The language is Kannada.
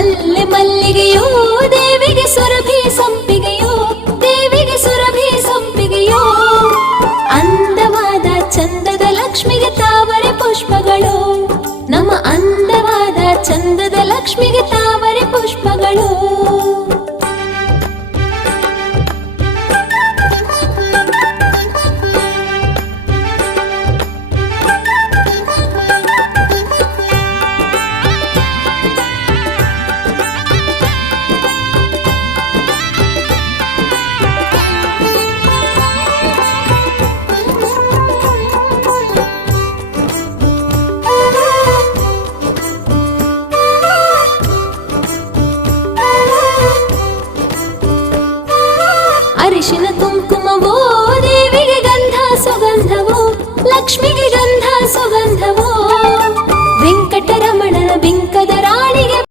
ಮಲ್ಲೆ ಮಲ್ಲಿಗೆಯೋ ದೇವಿಗೆ ಸುರಭಿ ಸಂಪಿಗೆಯೋ, ದೇವಿಗೆ ಸುರಭಿ ಸಂಪಿಗೆಯೋ. ಅಂದವಾದ ಚಂದದ ಲಕ್ಷ್ಮಿಗೆ ತಾವರೆ ಪುಷ್ಪಗಳು, ನಮ್ಮ ಅಂದವಾದ ಚಂದದ ಲಕ್ಷ್ಮಿಗೆ ತಾವರೆ ಪುಷ್ಪಗಳು.